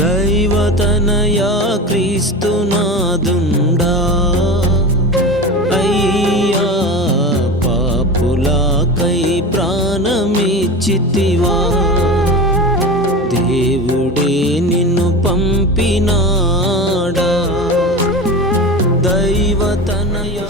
దైవతనయా క్రీస్తునాదుండా అయ్యా పాపులకై ప్రాణమిచ్చితివా దేవుడే నిన్ను పంపినాడా దైవతనయా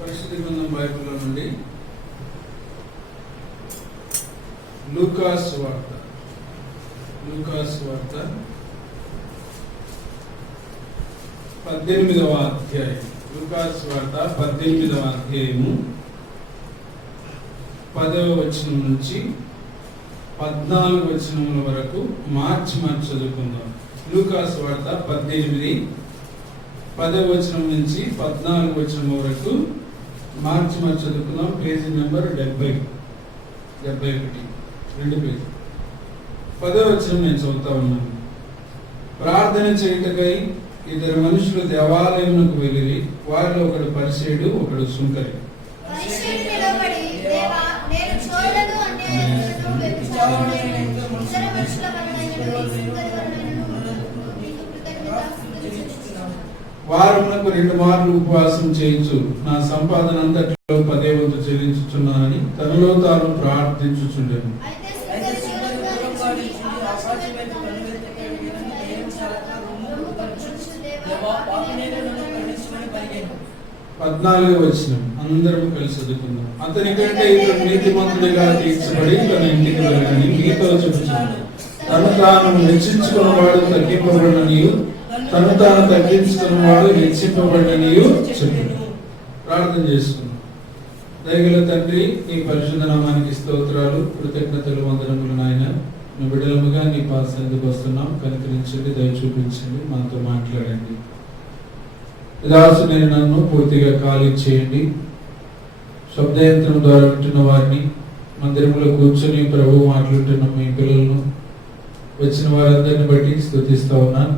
పరిశుద్ధ గ్రంథం బైబిల్లో నుండి లూకాసు వార్త 18వ అధ్యాయం. లూకాసు వార్త 18వ అధ్యాయము 10వ వచనం నుంచి 14వ వచనముల వరకు మార్చి చదువుకుందాం. లూకాసు వార్త 18 10వ వచనం నుంచి 14వ వచనం వరకు మార్చి చదువుకుందాం. Page number 71 2 page. 10వ వచనం నేను చదువుతా ఉన్నాను. ప్రార్థన చేయుటకై 2 మనుషులు దేవాలయమునకు వెళ్ళిరి. వారిలో ఒకడు పరిసయ్యుడు, ఒకడు సుంకరి. వారమునకు 2 మార్లు ఉపవాసం చేయించు, నా సంపాదన అంతట్లో 10వ వంతు చెల్లించుచున్నానని తనలో తాను ప్రార్థించుచుండెను. 14వ వచనం అందరూ కలిసి చదువుకుందాం. అతని కంటే ఇతడు నీతిమంతుడిగా తీర్చబడి తన ఇంటికి వెళ్ళని మీతో చెబుతున్నాను. తను తాను హెచ్చించుకున్నవాడు తగ్గింపబడిననియు, తను తాను తగ్గించుకున్నవాడు హెచ్చింపబడిననియు చెప్పాడు. ప్రార్థన చేసుకున్నాం. దయగల తండ్రి, నీ పరిశుద్ధ నామానికి స్తోత్రాలు, కృతజ్ఞతలు, వందనములు. నాయన, నీ బిడ్డలముగా నీ పాసందుకు వస్తున్నాం. కనికరించండి, దయ చూపించండి, మనతో మాట్లాడండి. దాసు నేను నన్ను పూర్తిగా ఖాళీ చేయండి. శబ్దయంత్రం ద్వారా వింటున్న వారిని, మందిరంలో కూర్చొని ప్రభు మాట్లాడుతున్న మీ పిల్లలను, వచ్చిన వారందరిని బట్టి స్తుతిస్తా ఉన్నాను.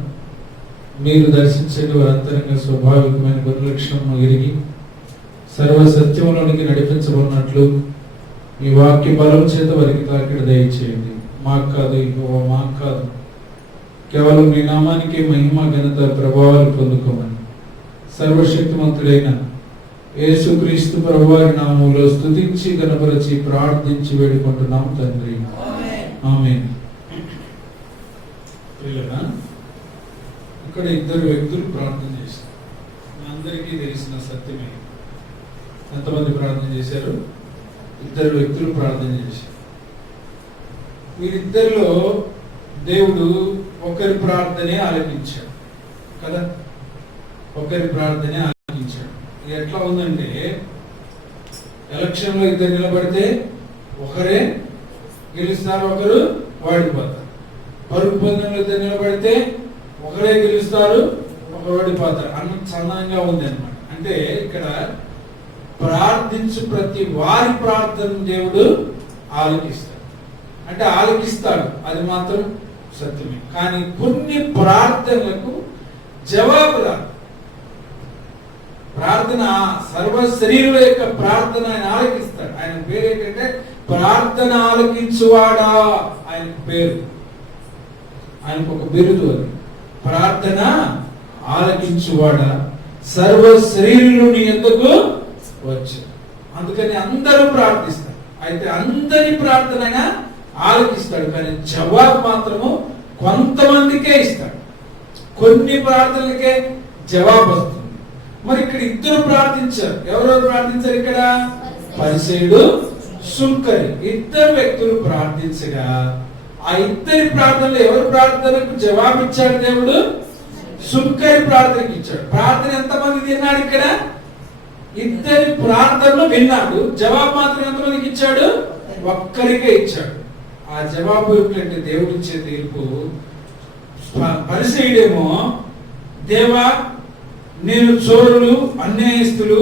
మీరు దర్శించండి. వారంతరంగా స్వాభావికమైన గుణలక్షణము ఎరిగి సర్వ సత్యంలోనికి నడిపించబడినట్లు మీ వాక్య బలం చేత వారికి తాకిడి దయచేయండి. మాకు కాదు, యెహోవా మాకు కాదు, కేవలం మీ నామానికి మహిమ, ఘనత, ప్రభావాలు పొందుకోమని సర్వశక్తిమంతుడైన యేసుక్రీస్తు ప్రభువారి నామములో స్తుతించి గణపరచి ప్రార్థించి వేడుకుంటున్నాం తండ్రి, ఆమేన్. ఇక్కడ 2 వ్యక్తులు ప్రార్థన చేశారు. అందరికీ తెలిసిన సత్యమే. ఎంతమంది ప్రార్థన చేశారు? 2 వ్యక్తులు ప్రార్థన చేశారు. వీరిద్దరిలో దేవుడు ఒకరి ప్రార్థనే ఆలకించాడు కదా. ఒకరి ప్రార్థనే ఆలకించాడు. ఇది ఎట్లా ఉందంటే, ఎలక్షన్ లో 2 నిలబడితే ఒకరే గెలుస్తారు, ఒకరు వాడిపోతారు. పరుగు పందెంలో 2 నిలబడితే ఒకరే గెలుస్తారు, ఒకరు ఓడిపోతారు. అన్న సమానంగా ఉంది అన్నమాట. అంటే ఇక్కడ ప్రార్థించు ప్రతి వారి ప్రార్థన దేవుడు ఆలకిస్తాడు. అంటే ఆలకిస్తాడు, అది మాత్రం సత్యమే. కానీ కొన్ని ప్రార్థనలకు జవాబు రాదు. ప్రార్థన సర్వ శరీరుల యొక్క ప్రార్థన ఆయన ఆలకిస్తాడు. ఆయన పేరు ఏంటంటే ప్రార్థన ఆలకించువాడా. ఆయన పేరు, ఆయనకు ఒక బిరుదు అది. ప్రార్థన ఆలకించువాడా, సర్వ శరీరులు నీ యొద్దకు వచ్చారు. అందుకని అందరూ ప్రార్థిస్తారు. అయితే అందరి ప్రార్థన ఆయన ఆలకిస్తాడు, కానీ జవాబు మాత్రము కొంతమందికే ఇస్తాడు. కొన్ని ప్రార్థనలకే జవాబు వస్తుంది. మరి ఇక్కడ 2 ప్రార్థించారు. ఎవరెవరు ప్రార్థించారు? ఇక్కడ పరిసయ్యుడు, సుంకరి. 2 వ్యక్తులు ప్రార్థించగా ఆ 2 ప్రార్థనలు ఎవరి ప్రార్థనకు జవాబిచ్చాడు దేవుడు? సుంకరి ప్రార్థనకి ఇచ్చాడు. ప్రార్థన ఎంతమంది తిన్నాడు? ఇక్కడ ఇద్దరి ప్రార్థనలు విన్నాడు. జవాబు మాత్రం ఎంతమందికి ఇచ్చాడు? ఒక్కరికే ఇచ్చాడు. ఆ జవాబు ఏమిటంటే దేవుడు ఇచ్చే తీర్పు. పరిసయ్యుడేమో, దేవా నేను చోరులు, అన్యాయస్తులు,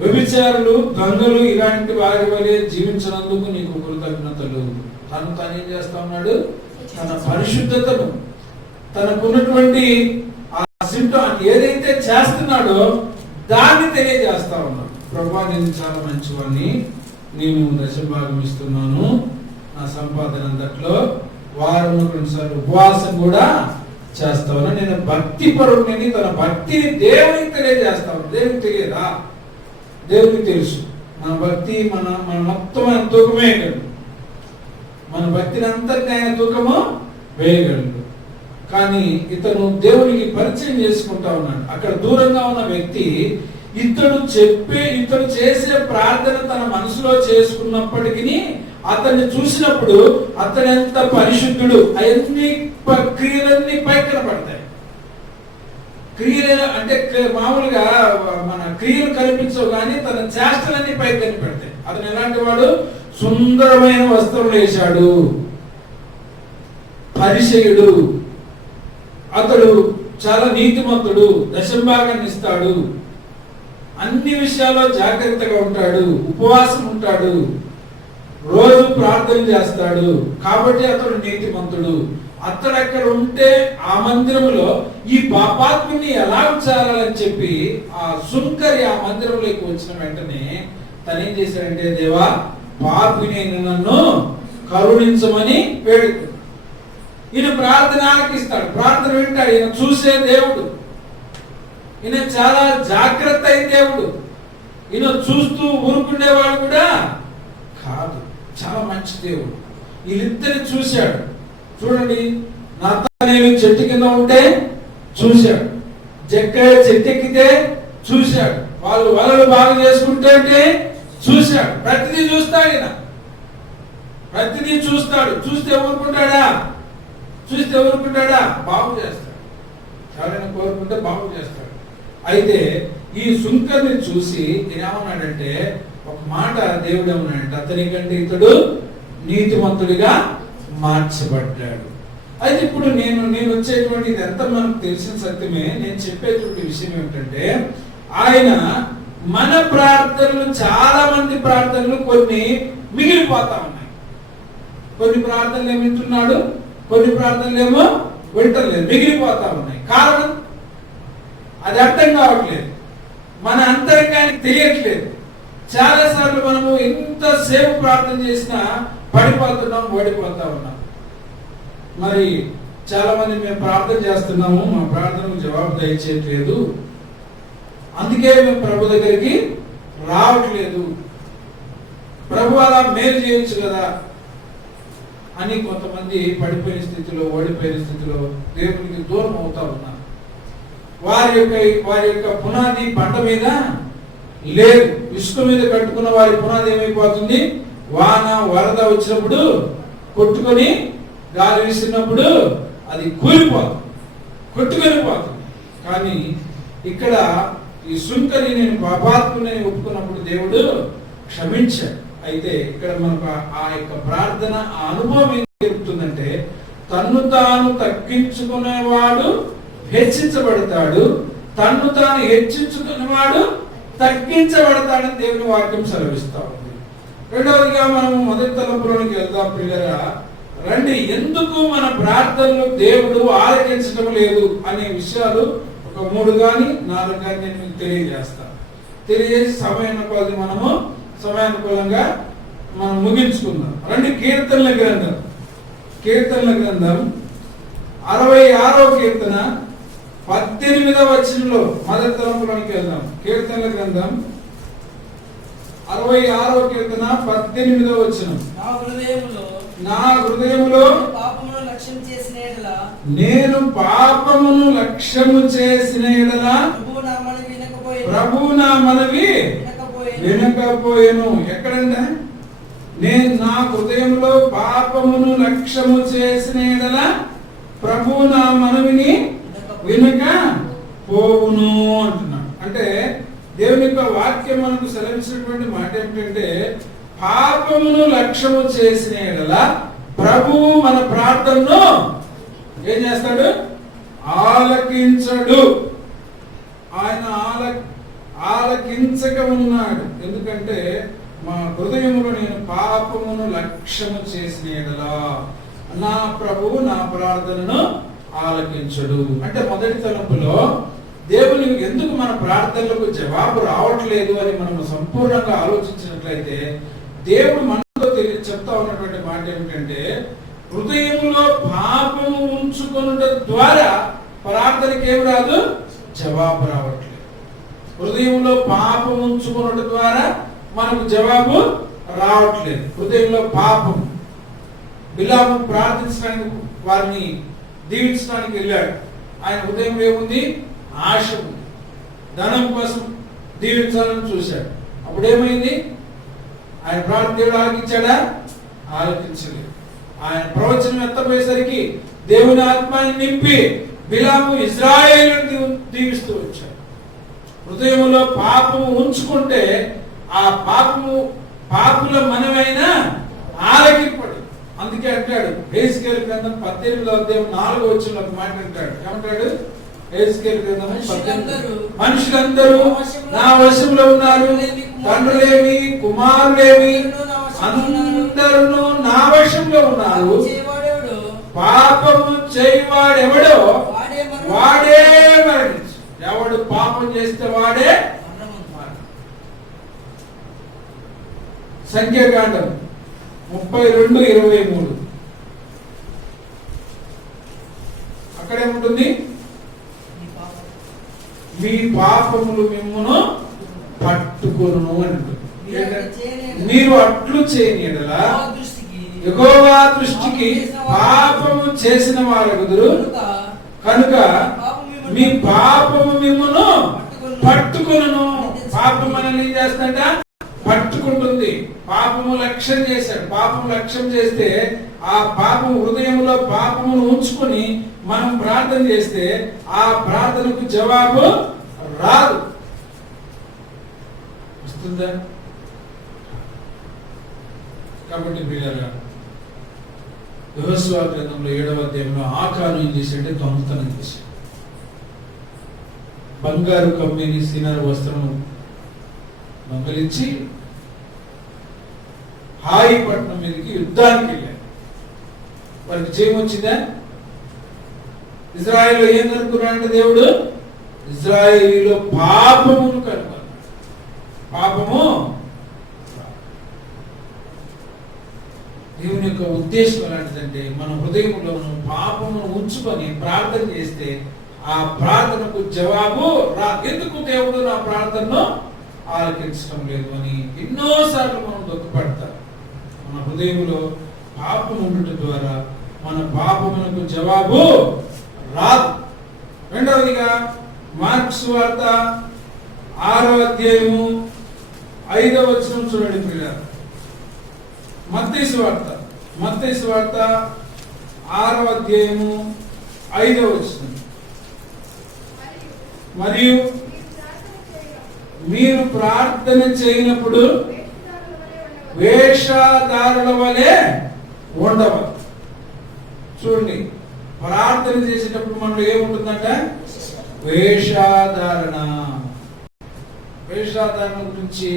వ్యభిచారులు, దొంగలు ఇలాంటి వారి వలె జీవించినందుకు నీకు కృతజ్ఞతలు. తను ఏం చేస్తా ఉన్నాడు? తన పరిశుద్ధతను, తనకున్నటువంటి ఆ సింప్టమ్ ఏదైతే చేస్తున్నాడో దాన్ని తెలియజేస్తా ఉన్నాడు. ప్రభువా నేను చాలా మంచివాడిని, నేను దశభాగం ఇస్తున్నాను, నా సంపాదన అంతట్లో వారం 2 సార్లు ఉపవాసం కూడా చేస్తా ఉన్నా, నేను భక్తి పరుడిని. తన భక్తిని దేవునికి తెలియజేస్తా ఉన్నాడు. దేవునికి తెలియదా? దేవునికి తెలుసు. మన భక్తి మన మొత్తం ఆయన తూకం వేయగలడు. మన భక్తిని అంతటిని ఆయన తూకము వేయగలడు. కానీ ఇతను దేవునికి పరిచయం చేసుకుంటా ఉన్నాడు. అక్కడ దూరంగా ఉన్న వ్యక్తి ఇతడు చేసే ప్రార్థన తన మనసులో చేసుకున్నప్పటికీ అతన్ని చూసినప్పుడు అతను ఎంత పరిశుద్ధుడు, అవన్నీ క్రియలన్నీ పై కనపడతాయి. క్రియలు అంటే మామూలుగా మన క్రియలు కనిపించవు, కానీ తన చేష్టలన్నీ పై కనిపెడతాయి. అతను ఎలాంటి వాడు? సుందరమైన వస్త్రం వేశాడు, పరిచయుడు, అతడు చాలా నీతిమంతుడు, దశంభాగాన్ని ఇస్తాడు, అన్ని విషయాల్లో జాగ్రత్తగా ఉంటాడు, ఉపవాసం ఉంటాడు, రోజు ప్రార్థన చేస్తాడు. కాబట్టి అతడు నీతిమంతుడు. అతడు అక్కడ ఉంటే ఆ మందిరంలో ఈ పాపాత్ముని ఎలా ఉంచాలని చెప్పి ఆ సుంకరి ఆ మందిరంలోకి వచ్చిన వెంటనే తనేం చేశాడంటే, దేవా పాపిని నన్ను కరుణించమని వేడుకున్నాడు. ఈయన ప్రార్థన ఆలకిస్తాడు, ప్రార్థన వింటాడు. ఈయన చూసే దేవుడు, ఈయన చాలా జాగ్రత్త అయిన దేవుడు. ఈయన చూస్తూ ఊరుకునేవాడు కూడా కాదు, చాలా మంచి దేవుడు. వీళ్ళిద్దరిని చూశాడు. చూడండి, నతనేలు చెట్టు కింద ఉంటే చూశాడు, జక్కయ్య చెట్టు ఎక్కితే చూశాడు, వాళ్ళు వలలు బాగా చేసుకుంటే చూశాడు. ప్రతిదీ చూస్తాడు ఈయన, ప్రతిదీ చూస్తాడు. చూస్తే ఊరుకుంటాడా? బాగు చేస్తాడు. ఎవరైనా కోరుకుంటే బాగు చేస్తాడు. అయితే ఈ సుంకర్ని చూసి ఏమన్నాడంటే, ఒక మాట దేవుడు ఏమన్నాడంటే, అతని కంటే ఇతడు నీతిమంతుడిగా మార్చబడ్డాడు. అయితే ఇప్పుడు నేను వచ్చేటువంటి ఇదంతా మనకు తెలిసిన సత్యమే. నేను చెప్పేటువంటి విషయం ఏమిటంటే, ఆయన మన ప్రార్థనలు, చాలా మంది ప్రార్థనలు కొన్ని మిగిలిపోతా ఉన్నాయి. కొన్ని ప్రార్థనలు ఏమి వింటున్నాడు, కొన్ని ప్రార్థనలు ఏమో వింటలేదు, మిగిలిపోతా ఉన్నాయి. కారణం అది అర్థం కావట్లేదు, మన అంతరంగానికి తెలియట్లేదు. చాలా సార్లు మనము ఎంతసేపు ప్రార్థన చేసినా పడిపోతున్నాం, ఓడిపోతా ఉన్నాం. మరి చాలా మంది మేము ప్రార్థన చేస్తున్నాము, మా ప్రార్థనకు జవాబు దయచేయట్లేదు, అందుకే మేము ప్రభు దగ్గరికి రావట్లేదు, ప్రభు అలా మేలు చేయొచ్చు కదా అని కొంతమంది పడిపోయిన స్థితిలో, ఓడిపోయిన స్థితిలో దేవునికి దూరం అవుతా ఉన్నారు. వారి యొక్క పునాది బండ మీద లేదు, ఇసుక మీద కట్టుకున్న వారి పునాది ఏమైపోతుంది? వాన వరద వచ్చినప్పుడు కొట్టుకొని, గాలి వీసినప్పుడు అది కూలిపోతుంది, కొట్టుకొని పోతుంది. కానీ ఇక్కడ ఈ సుంకరి నేను పాపాత్ముని ఒప్పుకున్నప్పుడు దేవుడు క్షమించాడు. అయితే ఇక్కడ మనకు ఆ యొక్క ప్రార్థన, ఆ అనుభవం ఏం చెప్తుందంటే, తన్ను తాను తగ్గించుకునేవాడు హెచ్చించబడతాడు, తన్ను తాను హెచ్చించుకునేవాడు తగ్గించబడతాడని దేవుని వాక్యం సెలవిస్తా ఉంది. రెండవదిగా మనం మొదటి తలంపులోనికి వెళ్దాం పిల్లరా. రండి, ఎందుకు మన ప్రార్థనలు దేవుడు ఆలకించడం లేదు అనే విషయాలు ఒక 3 గాని 4 గాని నేను మీకు తెలియజేస్తాను. తెలియజేసి సమయానుకూలంగా మనం ముగించుకుందాం. రండి, కీర్తనల గ్రంథం 66వ కీర్తన 18వ వచనంలో మొదటి తలంపులోనికి వెళ్దాం. కీర్తనల గ్రంథం 66వ కీర్తన 18వ వచనం. నా హృదయములో నేను పాపమును లక్ష్యము చేసిన యెడల ప్రభువు నా మనవి వినకపోయెను. ఎక్కడంటే, నేను నా హృదయంలో పాపమును లక్ష్యము చేసిన యెడల ప్రభువు నా మనవిని వినక పోవును అంటున్నాడు. అంటే దేవుని యొక్క వాక్యం మనకు సెలవిస్తున్నటువంటి మాట ఏమిటంటే, పాపమును లక్ష్యము చేసిన యెడల ప్రభువు మన ప్రార్థనను ఏం చేస్తాడు? ఆలకించడు. ఆయన ఆలకించక ఉన్నాడు. ఎందుకంటే మా హృదయములో నేను పాపమును లక్ష్యము చేసిన యెడల నా ప్రభువు నా ప్రార్థనను ఆలకించడు. అంటే మొదటి తలంపులో దేవుని ఎందుకు మన ప్రార్థనలకు జవాబు రావట్లేదు అని మనం సంపూర్ణంగా ఆలోచించినట్లయితే, దేవుడు మనతో చెప్తా ఉన్నటువంటి మాట ఏమిటంటే, హృదయంలో పాపము ఉంచుకొనుట ద్వారా ప్రార్థనకి ఏం రాదు? జవాబు రావట్లేదు. హృదయంలో పాపం ఉంచుకొనుట ద్వారా మనకు జవాబు రావట్లేదు. హృదయంలో పాపం. బిలాము ప్రార్థించడానికి, వారిని దీవించడానికి వెళ్ళాడు. ఆయన హృదయంలో ఏముంది? ఆశ ఉంది. ధనం కోసం దీవించాలని చూశాడు. అప్పుడేమైంది? ఆయన ప్రార్థన దేవుడు ఆలకించాడా? ఆలకించలేదు. ఆయన ప్రవచనం ఎత్తపోయేసరికి దేవుని ఆత్మని నింపి బిలాము ఇశ్రాయేలును దీవిస్తూ వచ్చాడు. హృదయంలో పాపము ఉంచుకుంటే ఆ పాపుల మనమైనా ఆలకింపడు. అందుకే అంటాడు హెజ్కేలు గ్రంథం 18వ అధ్యాయం 4వ వచనంలో ఒక మాట అంటాడు. ఏమంటాడు? హెజ్కేలు గ్రంథం 18, మనుషులందరూ నా వశంలో ఉన్నారు, తండ్రులేమి కుమారులేమి అందరూ నా వశంలో ఉన్నారు. పాపము చేయవాడెవడో వాడే మరణించు. ఎవడు పాపం చేస్తే వాడే. సంఖ్యాకాండం 32:23 అక్కడేముంటుంది? మీ పాపములు మిమ్మును పట్టుకొను అని ఉంటుంది. మీరు అట్లు చేయని యెడల యెహోవా దృష్టికి పాపము చేసిన వారగుదురు కనుక మీ పాపము మిమ్మును పట్టుకొను. పాపం మనల్ని ఏం చేస్తుందంట? పట్టుకుంటుంది. పాపము లక్ష్యం చేశాడు. పాపము లక్ష్యం చేస్తే ఆ పాపము హృదయంలో పాపమును ఉంచుకొని మనం ప్రార్థన చేస్తే ఆ ప్రార్థనకు జవాబు రాదు. వస్తుందా? కాబట్టి ప్రియులారా, యెహోషువ గ్రంథంలో 7వ అధ్యాయంలో ఆకాను ఏం చేశాడంటే దొంగతనం చేశాడు. బంగారు కమ్మిని సీనారు వస్త్రం దొంగలించి హాయి పట్టణం మీదకి యుద్ధానికి వెళ్ళారు. వారికి జయం వచ్చిందా? ఇజ్రాయేల్లో ఏం కనుక్కున్నాడంటే దేవుడు ఇజ్రాయేలీలో పాపమును కనుగొన్నాడు. పాపము దేవుని యొక్క ఉద్దేశం ఎలాంటిదంటే, మన హృదయంలో పాపమును ఉంచుకొని ప్రార్థన చేస్తే ఆ ప్రార్థనకు జవాబు రా. ఎందుకు దేవుడు నా ప్రార్థనను ఆలకించడం లేదు అని ఎన్నోసార్లు మనం దుఃఖపడతాం. మన హృదయంలో పాపం ఉండటం ద్వారా మన పాపమునకు జవాబు రాదు. రెండవదిగా మార్కు సువార్త 6వ అధ్యాయము 5వ వచనం చూడండి ప్రియులారా. మత్తయి సువార్త 6వ అధ్యాయము 5వ వచనం. మరియు మీరు ప్రార్థన చేయనప్పుడు వేషధారుల వలె ఉండవద్దు. చూడండి, ప్రార్థన చేసేటప్పుడు మనలో ఏముంటుందంట? వేషధారణ. వేషధారణ గురించి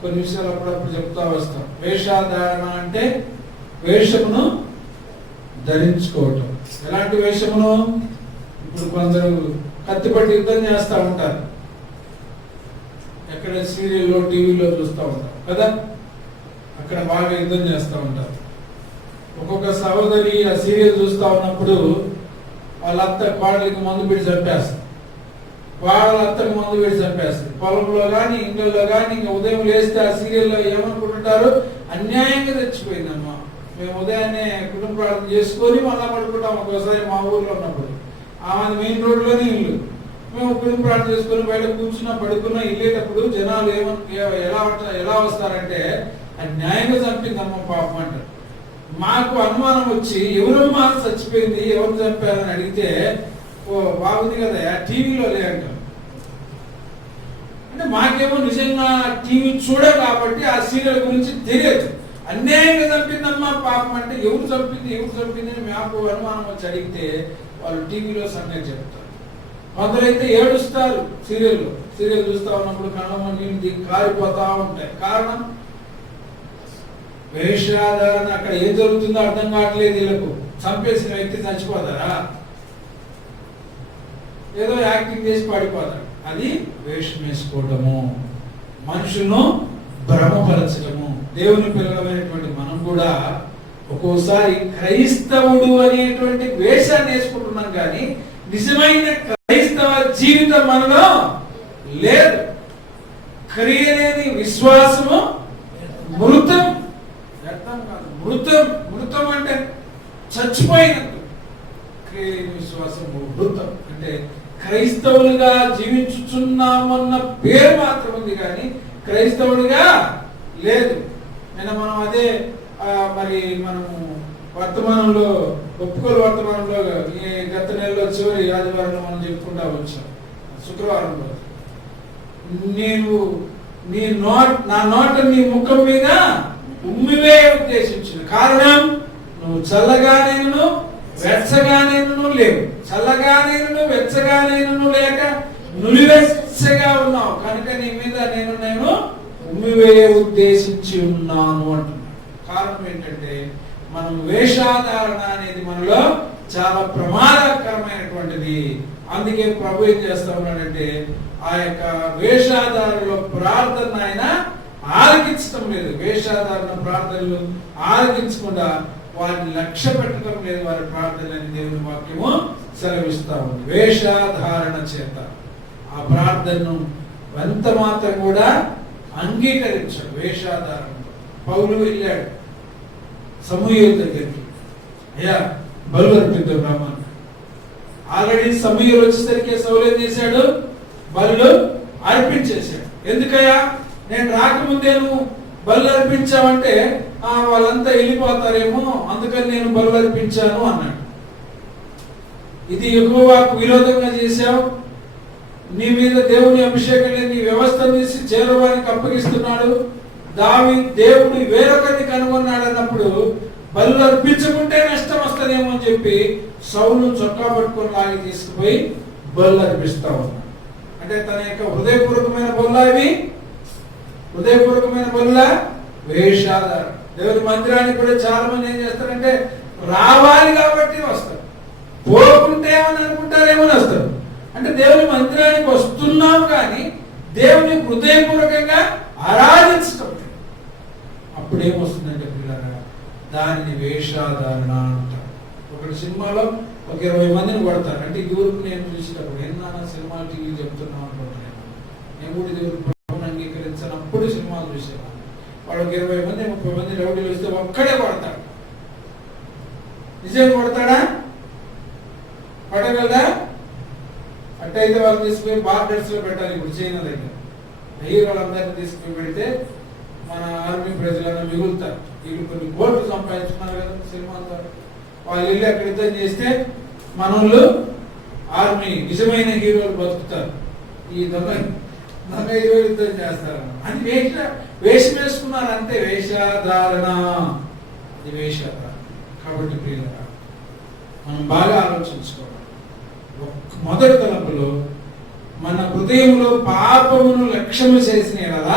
కొన్ని విషయాలు అప్పుడప్పుడు చెప్తా వస్తాం. వేషధారణ అంటే వేషమును ధరించుకోవటం. ఎలాంటి వేషమును? ఇప్పుడు కొందరు కత్తిపట్టి యుద్ధం చేస్తూ ఉంటారు. ఎక్కడ సీరియల్లో టీవీలో చూస్తూ ఉంటారు కదా, అక్కడ బాగా యుద్ధం చేస్తూ ఉంటారు. ఒక్కొక్క సహోదరి ఆ సీరియల్ చూస్తూ ఉన్నప్పుడు వాళ్ళ అత్త కోడలికి మందు పెట్టి చంపేస్తుంది, వాళ్ళ అత్తకు మందు పెట్టి చంపేస్తుంది. పొలంలో కానీ ఇంట్లో కానీ ఇంకా ఉదయం లేస్తే ఆ సీరియల్లో ఏమనుకుంటుంటారు? అన్యాయంగా తెచ్చిపోయిందమ్మా, మేము ఉదయాన్నే కుటుంబ ప్రార్థన చేసుకొని మళ్ళా పడుకుంటాం. ఒక్కోసారి మా ఊర్లో ఉన్నప్పుడు ఆమె మెయిన్ రోడ్లోనే ఇల్లు, మేము కుటుంబ ప్రార్థన చేసుకొని బయట కూర్చున్నా పడుకున్నా వెళ్ళేటప్పుడు జనాలు ఎలా వస్తారంటే అన్యాయంగా చంపిందమ్మ పాపం అంటారు. మాకు అనుమానం వచ్చి ఎవరమ్మా చచ్చిపోయింది, ఎవరు చంపారని అడిగితే ఓ బాగుంది కదా టీవీలో లేదంటాం. అంటే మాకేమో నిజంగా టీవీ చూడ కాబట్టి ఆ సీరియల్ గురించి తెలియదు. అన్యాయంగా చంపిందమ్మా పాపం అంటే ఎవరు చంపింది అని మాకు అనుమానం వచ్చి అడిగితే వాళ్ళు టీవీలో సంగతి చెప్తారు. కొందరైతే ఏడుస్తారు సీరియల్ చూస్తా ఉన్నప్పుడు కళ్ళ నీళ్ళు కారిపోతా ఉంటాయి. కారణం వేషాధారణ. అక్కడ ఏం జరుగుతుందో అర్థం కావట్లేదు వీళ్ళకు. చంపేసిన వ్యక్తి చచ్చిపోతారా? ఏదో యాక్టింగ్ చేసి పడిపోతాడు. అది వేషం వేసుకోవటము, మనుషులను భ్రమపరచడము. దేవుని పిల్లలమైనటువంటి మనం కూడా ఒక్కోసారి క్రైస్తవుడు అనేటువంటి వేషాన్ని వేసుకుంటున్నాం, కానీ నిజమైన క్రైస్తవ జీవితం మనలో లేదు. క్రియ లేని విశ్వాసము మృతం. వ్యర్థం కాదు, మృతం అంటే చచ్చిపోయినట్టు. క్రియ లేని విశ్వాసము మృతం అంటే క్రైస్తవులుగా జీవించుచున్నామన్న పేరు మాత్రం ఉంది, కానీ క్రైస్తవుడిగా లేదు. నేను మనం అదే మరి మనము వర్తమానంలో వర్తమానంలో ఈ గత నెలలో చివరి ఆదివారంలో మనం చెప్పుకుంటా వచ్చాం. శుక్రవారం రోజు నా నోట నీ ముఖం మీద ఉమ్మివే ఉద్దేశించిన కారణం నువ్వు చల్లగానేను వెచ్చగానేను లేవు. చల్లగానేను వెచ్చగానేను లేక నులివెచ్చగా ఉన్నావు కనుక నీ మీద నేను ఉమ్మివేయ ఉద్దేశించి ఉన్నాను అంటున్నాను. కారణం ఏంటంటే మనం వేషాధారణ అనేది మనలో చాలా ప్రమాదకరమైనటువంటిది. అందుకే ప్రభు ఏం చేస్తా ఉన్నాడంటే ఆ యొక్క వేషాధారణలో ప్రార్థన ఆయన ఆలకించడం లేదు. వేషాధారణ ప్రార్థనలు ఆలకించకుండా వారిని లక్ష్య పెట్టడం లేదు వారి ప్రార్థనని దేవుని వాక్యము సెలవిస్తా ఉంది. వేషాధారణ చేత ఆ ప్రార్థనను ఎంత మాత్రం కూడా అంగీకరించాడు. వేషాధారణతో పౌలు వెళ్ళాడు సమూయేలు దగ్గరికి, అయ్యా బలు అర్పిద్దాం రామన్. ఆల్రెడీ సమూయేలు వచ్చేసరికి సౌలు ఏం చేశాడు? బలు అర్పించేశాడు. ఎందుకయ్యా నేను రాకముందే నువ్వు బలు అర్పించావంటే వాళ్ళంతా వెళ్ళిపోతారేమో, అందుకని నేను బలు అర్పించాను అన్నాడు. ఇది యెహోవాకు విరోధంగా చేశావు. నీ మీద దేవుని అభిషేకం లేని నీ వ్యవస్థను తీసి చేరవానికి అప్పగిస్తున్నాడు. దేవుడు వేరొకరిని కనుగొన్నాడు అన్నప్పుడు బలు అర్పించకుంటే నష్టం వస్తుందేమో అని చెప్పి సౌలు చొక్కా పట్టుకొని లాగి తీసుకుపోయి బలు అర్పిస్తా ఉన్నాడు. అంటే తన యొక్క హృదయపూర్వకమైన బొల్లా ఇవి, హృదయపూర్వకమైన బొల్లా వేషాధారణ. దేవుని మందిరానికి కూడా చాలా మంది ఏం చేస్తారంటే రావాలి కాబట్టి వస్తారు, పోకుంటే ఏమని అనుకుంటారేమో వస్తారు. అంటే దేవుని మందిరానికి వస్తున్నాము కానీ దేవుని హృదయపూర్వకంగా ఆరాధించటం. అప్పుడు ఏమొస్తుందంటే పిల్లరా, దానిని వేషాధారణ అంటారు. ఒకటి సినిమాలో ఒక 20 మందిని కొడతారు. అంటే యూరోప్ నేను చూసినప్పుడు ఎన్నా సినిమా టీవీ చెప్తున్నాం అనుకుంటున్నాను. నేను కూడా దేవుడు ప్రభువుని అంగీకరించినప్పుడు సినిమాలు చూసేవాడు. వాడు ఒక 20 మంది 30 మంది రౌడీలు వస్తే ఒక్కడే కొడతాడు. నిజంగా కొడతాడా? పడగలదా? అట్టయితే వాళ్ళు తీసుకుపోయి బార్డర్స్ లో పెట్టాలి. ఇప్పుడు చైనా దగ్గర హీరోలందరినీ తీసుకుని పెడితే మన ఆర్మీ ప్రజలను మిగులుతారు. వీళ్ళు కొన్ని కోట్లు సంపాదించుకున్నారు కదా సినిమా ద్వారా. వాళ్ళు వెళ్ళి అక్కడ యుద్ధం చేస్తే మనోళ్ళు ఆర్మీ నిజమైన హీరోలు బతుకుతారు. ఈ దొంగ హీరోలు యుద్ధం చేస్తారు. అది వేషం వేసుకున్నారు అంతే. వేషధారణ, అది వేషధారణ. కాబట్టి ప్రియులారా, మనం బాగా ఆలోచించుకోవాలి. మొదటి తలంపులో మన హృదయంలో పాపమును లక్ష్యము చేసిన యెడల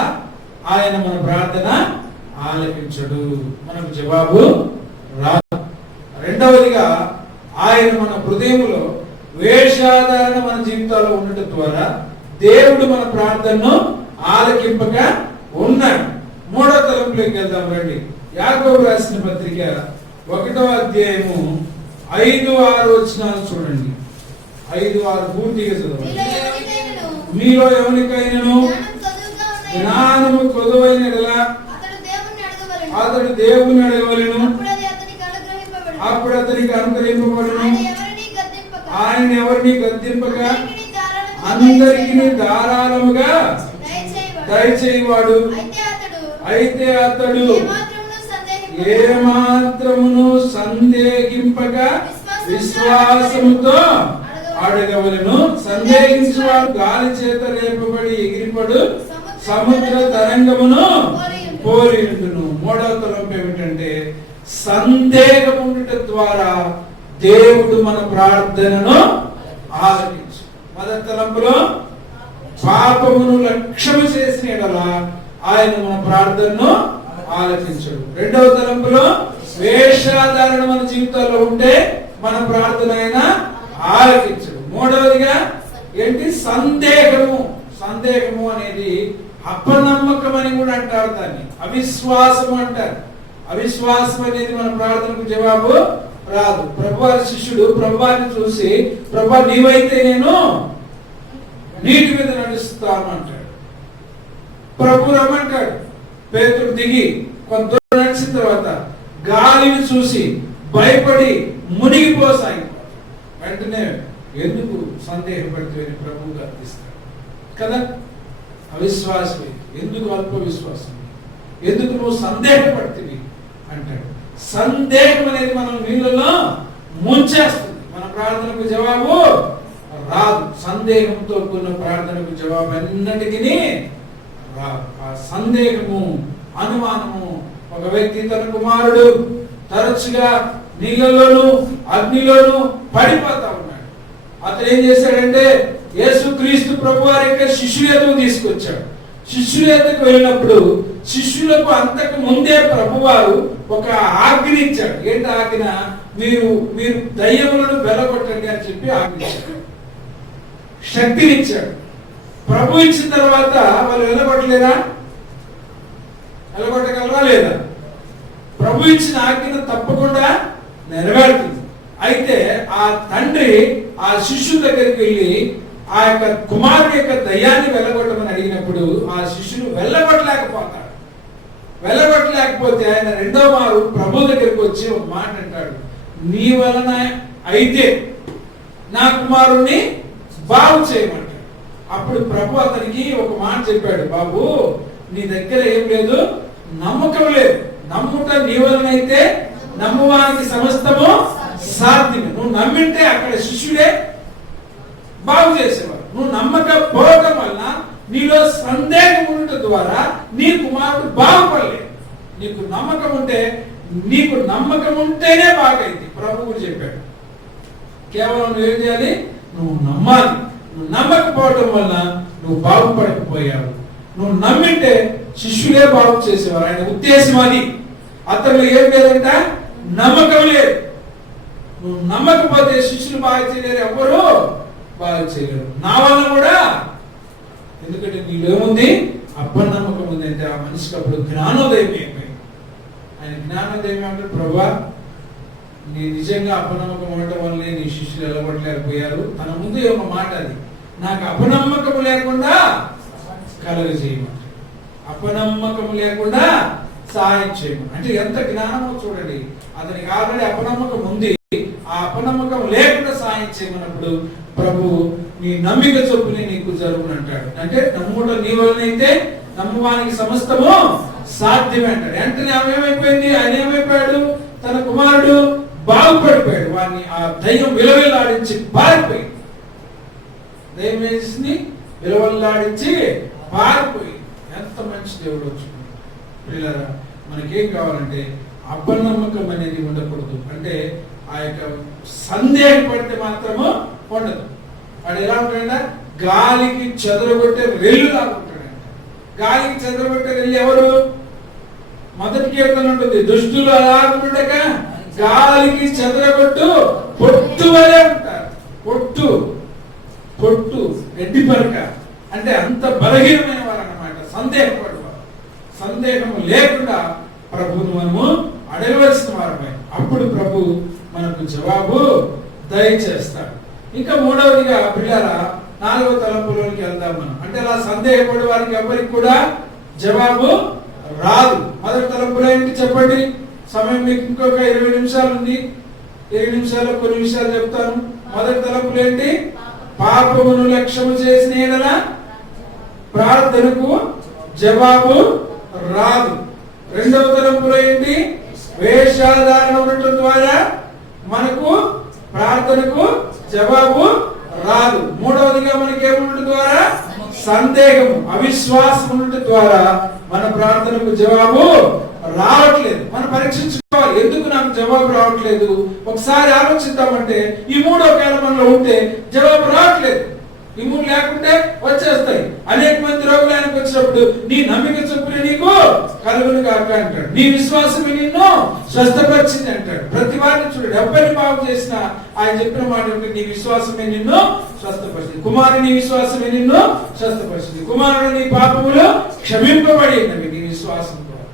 ఆయన మన ప్రార్థన ఆలకించడు, మనకు జవాబు రాదు. రెండవదిగా ఆయన మన హృదయంలో వేషాధారణ మన జీవితాల్లో ఉండటం ద్వారా దేవుడు మన ప్రార్థనను ఆలకింపక ఉన్నాడు. మూడో తలంపులోకి వెళ్దాం రండి. యాకోబు రాసిన పత్రిక 1వ అధ్యాయము 5-6 వచనాలు చూడండి. 5-6 పూర్తిగా చదవండి. మీలో ఎవరికైనాను జ్ఞానము కొదువైన అతడు దేవుని అడగవలెను, అప్పుడు అతనికి అనుగ్రహింపబడును. ఆయన ఎవరిని గద్దింపక అందరికీ ధారాళముగా దయచేయవాడు. అయితే అతడు ఏమాత్రమును సందేహింపక విశ్వాసముతో అడగవలను. సందేహించువాడు గాలి చేత రేపబడి ఎగిరిపడు సముద్ర తరంగమును పోలియుండును. మూడవ తలంపు ఏమిటంటే సందేహం ఉండటం ద్వారా దేవుడు మన ప్రార్థనను ఆలకించు. మొదటి తలంపులో పాపమును లక్ష్యము చేసిన యెడల ఆయన మన ప్రార్థనను ఆలకించడు. రెండవ తలంపులో వేషాధారణ మన జీవితాల్లో ఉంటే మన ప్రార్థన ఆయన ఆలకించడు. మూడవదిగా ఏంటి? సందేహము. సందేహము అనేది అపనమ్మకం అని కూడా అంటారు, దాన్ని అవిశ్వాసం అంటారు. అవిశ్వాసం అనేది మన ప్రార్థనకు జవాబు రాదు. ప్రభువారి శిష్యుడు ప్రభువారిని చూసి, ప్రభు నీవైతే నేను నీటి మీద నడుస్తాను అంటాడు. ప్రభు రమ్మంటాడు. పేతురు దిగి కొంత దూరం నడిచిన తర్వాత గాలిని చూసి భయపడి మునిగిపోసాగి వెంటనే ఎందుకు సందేహపడితే ప్రభువు గర్తిస్తాడు కదా. అవిశ్వాసమే. ఎందుకు అల్ప విశ్వాసం? ఎందుకు నువ్వు సందేహపడుతుంది అంటాడు. సందేహం అనేది మనం నీళ్ళలో ముంచేస్తుంది. మన ప్రార్థనకు జవాబు రాదు. సందేహంతో కూడిన ప్రార్థనకు జవాబు అన్నిటికీ రాదు. ఆ సందేహము, అనుమానము. ఒక వ్యక్తి తన కుమారుడు తరచుగా నీళ్ళలోను అగ్నిలోను పడిపోతా ఉన్నాడు. అతను ఏం చేశాడంటే యేసుక్రీస్తు ప్రభువారి యొక్క శిష్యుల ఎదుగు తీసుకొచ్చాడు. శిష్యుల ఎదుగు వెళ్ళినప్పుడు శిష్యులకు అంతకు ముందే ప్రభువారు ఒక ఆజ్ఞ ఇచ్చాడు. ఏంటి ఆజ్ఞ? మీరు దయ్యములను వెలగొట్టండి అని చెప్పి ఆజ్ఞ ఇచ్చాడు. శక్తినిచ్చాడు. ప్రభు ఇచ్చిన తర్వాత వాళ్ళు వెళ్ళగొట్టలేదా? వెళ్ళగొట్టగలరా లేదా? ప్రభు ఇచ్చిన ఆజ్ఞను తప్పకుండా నెరవేరుతుంది. అయితే ఆ తండ్రి ఆ శిష్యుల దగ్గరికి వెళ్ళి ఆ యొక్క కుమారుడు యొక్క దయ్యాన్ని వెళ్ళగొట్టమని అడిగినప్పుడు ఆ శిష్యుడు వెళ్ళగొట్టలేకపోతాడు. వెళ్ళగొట్టలేకపోతే ఆయన రెండో మారు ప్రభు దగ్గరికి వచ్చి ఒక మాట అంటాడు, నీ వలన అయితే నా కుమారుణ్ణి బాగు చేయమంటాడు. అప్పుడు ప్రభు అతనికి ఒక మాట చెప్పాడు, బాబు నీ దగ్గర ఏం లేదు, నమ్మకం లేదు. నమ్ముట నీ వలనైతే నమ్మువానికి సమస్తము సాధ్యమే. నువ్వు నమ్మింటే అక్కడ శిష్యుడే బాగు చేసేవాడు. నువ్వు నమ్మకపోవడం వలన నీలో సందేహం ఉండటం ద్వారా నీ కుమారుడు బాగుపడలేదు. నీకు నమ్మకం ఉంటేనే బాగైంది. ప్రభువు చెప్పాడు. కేవలం నువ్వేం చేయాలి? నువ్వు నమ్మాలి. నువ్వు నమ్మకపోవడం వల్ల నువ్వు బాగుపడకపోయావు. నువ్వు నమ్మింటే శిష్యులే బాగు చేసేవారు. ఆయన ఉద్దేశం అది. అతను ఏం లేదంట, నమ్మకం లేదు. నువ్వు నమ్మకపోతే శిష్యులు బాగా చేయలేరు, ఎవరు బాగా చేయలేరు. నా వల్ల కూడా. ఎందుకంటే నీలో ఏముంది? అపనమ్మకం ఉంది. అంటే ఆ మనిషికి అప్పుడు జ్ఞానోదయం అయిపోయింది. ఆయన జ్ఞానోదయం అంటే, ప్రభా నీ నిజంగా అపనమ్మకం ఉండటం వల్లే నీ శిష్యులు ఎలగొట్టలేకపోయారు. తన ముందు ఒక మాట అది, నాకు అపనమ్మకం లేకుండా కలుగజేయమంట. అపనమ్మకం లేకుండా సహాయం చేయమని. అంటే ఎంత జ్ఞానమో చూడండి. అతనికి ఆల్రెడీ అపనమ్మకం ఉంది. ఆ అపనమ్మకం లేకుండా సహాయం చేయమన్నప్పుడు ప్రభు నీ నమ్మిక చొప్పుని నీకు జరుగును అంటాడు. అంటే నమ్ముట నీ వలనైతే నమ్మువానికి సమస్తము సాధ్యమే అంటాడు. వెంటనే ఆమె ఏమైపోయింది? ఆయన ఏమైపోయాడు? తన కుమారుడు బాగుపడిపోయాడు. వాడిని ఆ దయ్యం విలవిల్లాడించి పారిపోయింది. దయ్యం వేసి విలవల్లాడించి పారిపోయింది. ఎంత మంచి దేవుడు వచ్చి పిల్లరా, మనకేం కావాలంటే అపనమ్మకం అనేది ఉండకూడదు. అంటే ఆ యొక్క సందేహపడితే మాత్రము ఉండదు. వాడు ఎలా ఉంటాడంట? గాలికి చెదరగొట్టే రెల్లు లాగా ఉంటాడంట. గాలికి చెదరగొట్టే రెల్లు ఎవరు? మొదటి కీర్తన ఉంటుంది, దుష్టులు అలా ఉండక గాలికి చెదరగొట్టు పొట్టు వలె ఉంటారు. పొట్టు గడ్డి పరక అంటే అంత బలహీనమైన వారు అన్నమాట. సందేహపడేవారు. సందేహము లేకుండా ప్రభువును మనము అడగవలసిన వారమే. అప్పుడు ప్రభు మనకు జవాబు దయచేస్తాడు. ఇంకా మూడవదిగా పిల్లరా, 4వ తలంపులోనికి వెళ్దాం మనం. అంటే అలా సందేహపడే వారికి ఎవరికి కూడా జవాబు రాదు. మొదటి తలంపులో ఏంటి చెప్పండి? సమయం మీకు ఇంకొక 20 నిమిషాలు ఉంది. 20 నిమిషాల్లో కొన్ని విషయాలు చెప్తాను. మొదటి తలంపులో ఏంటి? పాపమును లక్ష్యము చేసిన యెడల ప్రార్థనకు జవాబు రాదు. రెండవ తలంపులో ఏంటి? వేషాధారణ ఉండటం ద్వారా మనకు ప్రార్థనకు జవాబు రాదు. మూడవదిగా మనకి ఏముండటం ద్వారా సందేహము, అవిశ్వాసం ఉండటం ద్వారా మన ప్రార్థనకు జవాబు రావట్లేదు. మనం పరీక్షించుకోవాలి, ఎందుకు నాకు జవాబు రావట్లేదు. ఒకసారి ఆలోచిద్దామంటే ఈ మూడు ఒకవేళ మనలో ఉంటే జవాబు రావట్లేదు. ఈ మూడు లేకుంటే వచ్చేస్తాయి. అనేక మంది రోగులు ఆయనకు వచ్చినప్పుడు నీ నమ్మిక చొప్పున నీకు కలుగును కాక అంటాడు, నీ విశ్వాసమే నిన్ను స్వస్థపరిచింది అంటాడు. ప్రతి వారిని చూడండి, ఎవరిని బాగు చేసినా ఆయన చెప్పిన మాట నీ విశ్వాసమే నిన్ను స్వస్థపరిచింది. కుమారుడు నీ విశ్వాసమే నిన్ను స్వస్థపరిచింది. కుమారుడు నీ పాపములు క్షమింపబడినవి నీ విశ్వాసం ద్వారా.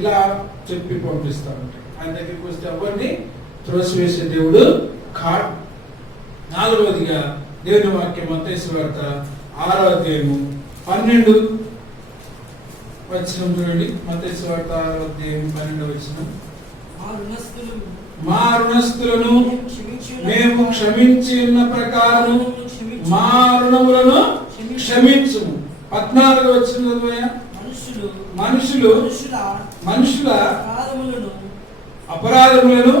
ఇలా చెప్పి పంపిస్తా ఉంటాడు. ఆయన దగ్గరికి వస్తే ఎవరిని త్రోసివేసే దేవుడు కాడు. నాలుగవదిగా దేవుని వాక్యం మత్తయి సువార్త 6వ అధ్యాయము 12 వచనం చూడండి. మత్తయి సువార్త 6వ అధ్యాయం 12వ వచనం. మా రుణస్థులను మేము క్షమించి ఉన్న ప్రకారం మా రుణములను క్షమించుము. 14వ వచనం. మనుషుల అపరాధములను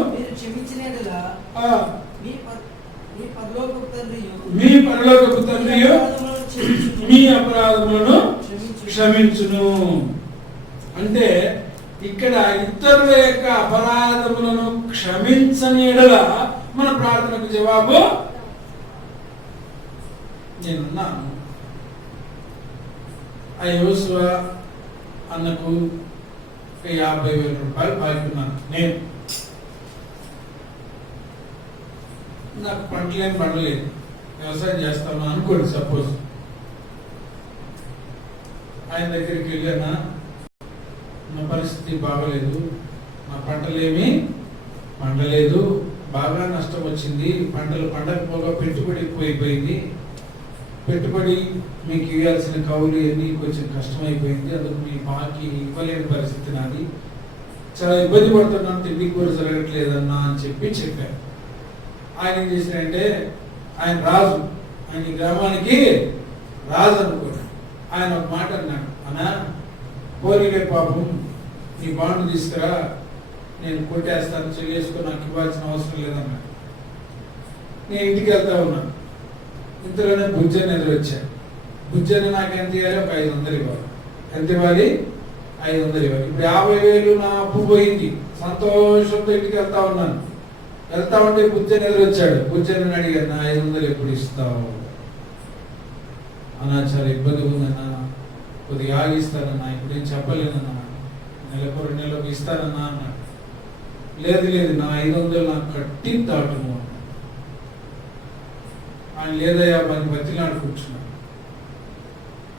మీ పరలోకపు తండ్రియు మీ అపరాధములను క్షమించును. అంటే ఇక్కడ ఇతరుల యొక్క అపరాధములను క్షమించని ఎడల మన ప్రార్థనకు జవాబు నేనున్నాను. ఆ యోసువ అన్నకు 50,000 రూపాయలు బాగున్నాను. నేను నాకు పంటలేదు, వ్యవసాయం చేస్తాను అనుకోండి. సపోజ్ ఆయన దగ్గరికి వెళ్ళానా, నా పరిస్థితి బాగలేదు, నా పంటలేమి పండలేదు, బాగా నష్టం వచ్చింది, పంటలు పండకపోగా పెట్టుబడి ఎక్కువైపోయింది, పెట్టుబడి మీకు ఇవ్వాల్సిన కవులు అన్ని కొంచెం కష్టమైపోయింది, అందుకు మీ బాకీ ఇవ్వలేని పరిస్థితి నాది, చాలా ఇబ్బంది పడుతున్నాను, తిండి కూర జరగట్లేదన్నా అని చెప్పాను. ఆయన ఏం చేశారంటే, ఆయన రాజు, ఆయన ఈ గ్రామానికి రాజు అనుకోండి. ఆయన ఒక మాట అన్నాడు, అన్నా పోలీలే పాపం, నీ బాండు తీసుకురా, నేను కొట్టేస్తాను, చెల్లేసుకో, నాకు ఇవ్వాల్సిన అవసరం లేదన్నాడు. నేను ఇంటికి వెళ్తా ఉన్నాను, ఇంతలోనే బుజ్జని ఎదురొచ్చాను. బుజ్జని నాకు ఎంత ఇవ్వాలి? ఒక 500 ఇవ్వాలి. ఎంత ఇవ్వాలి? 500 ఇవ్వాలి. ఇప్పుడు 50,000 నా అప్పు పోయింది. సంతోషంతో ఇంటికి వెళ్తా ఉన్నాను. వెళ్తా ఉంటే బుజ్జని ఎదురొచ్చాడు. బుజ్జని అడిగాను, నా 500 ఎప్పుడు ఇస్తావు అన్నా, చాలా ఇబ్బంది ఉందన్నా, కొద్దిగా ఆగిస్తానన్నా, ఇప్పుడు ఏం చెప్పలేనన్నా, నెలకు 2 నెలలకు ఇస్తానన్నా అన్నాడు. లేదు నా 500 నాకు కట్టి దాటును. ఆయన లేదయ్యా పని బతిలాడు కూర్చున్నాడు.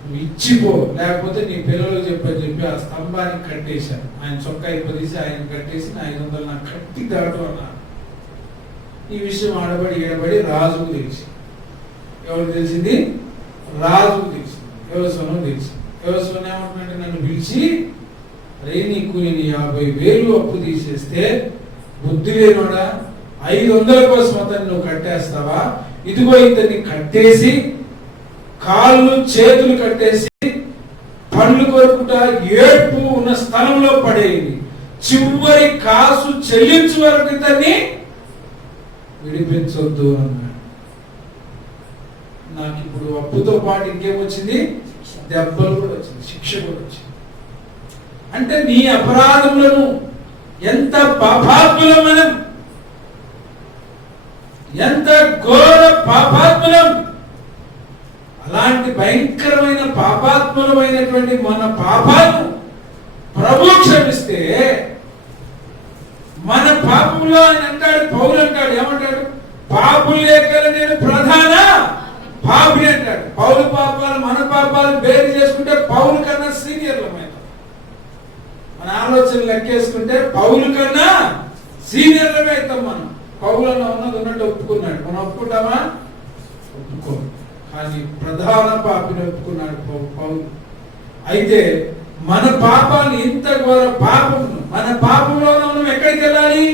నువ్వు ఇచ్చిపో, లేకపోతే నీ పిల్లలకు చెప్పి ఆ స్తంభానికి కట్టేశాను. ఆయన చొక్కా ఇప్పదీసి ఆయన కట్టేసి నా 500 నాకు కట్టి దాటు అన్నాడు. ఈ విషయం ఆడబడి ఏడబడి రాజుకు తెలిసి, ఎవరు తెలిసింది? రాజుకు తెలిసింది, వ్యవసాయం తెలిసింది. వ్యవసాయం ఏమంటున్నట్టు నన్ను పిలిచి, రే నీకు నేను 50,000 అప్పు తీసేస్తే బుద్ధి లేనోడా, 500 కోసం అతన్ని నువ్వు కట్టేస్తావా? ఇదిగో ఇతన్ని కట్టేసి కాళ్ళు చేతులు కట్టేసి పండ్లు కొరుకుట ఏడ్పు ఉన్న స్థలంలో పడేయండి, చివరి కాసు చెల్లించు వరకు ఇతన్ని విడిపించొద్దు అన్నాడు. నాకు ఇప్పుడు అప్పుతో పాటు ఇంకేమొచ్చింది? దెబ్బలు కూడా వచ్చింది, శిక్ష కూడా వచ్చింది. అంటే నీ అపరాధములను ఎంత పాపాత్ములం, ఎంత ఘోర పాపాత్ములం, అలాంటి భయంకరమైన పాపాత్ములమైనటువంటి మన పాపాలను ప్రభు క్షమిస్తే, మన పాపంలో ఆయన అంటాడు, పౌలు అంటాడు, ఏమంటాడు? పాపులు లేకల నేను ప్రధాన పాపి అంటాడు. పౌలు పాపాలు మన పాపాలు బేరు చేసుకుంటే పౌలు కన్నా సీనియర్లమైన, మన ఆలోచన లెక్కేసుకుంటే పౌలు కన్నా సీనియర్లమే అవుతాం మనం. పౌలను ఉన్నది ఉన్నట్టు ఒప్పుకున్నాడు, మనం ఒప్పుకుంటామా? ఒప్పుకో. కానీ ప్రధాన పాపిని ఒప్పుకున్నాడు పౌలు. అయితే మన పాపాన్ని, ఇంత ఘోర పాపము, మన పాపంలో మనం ఎక్కడికి వెళ్ళాలి?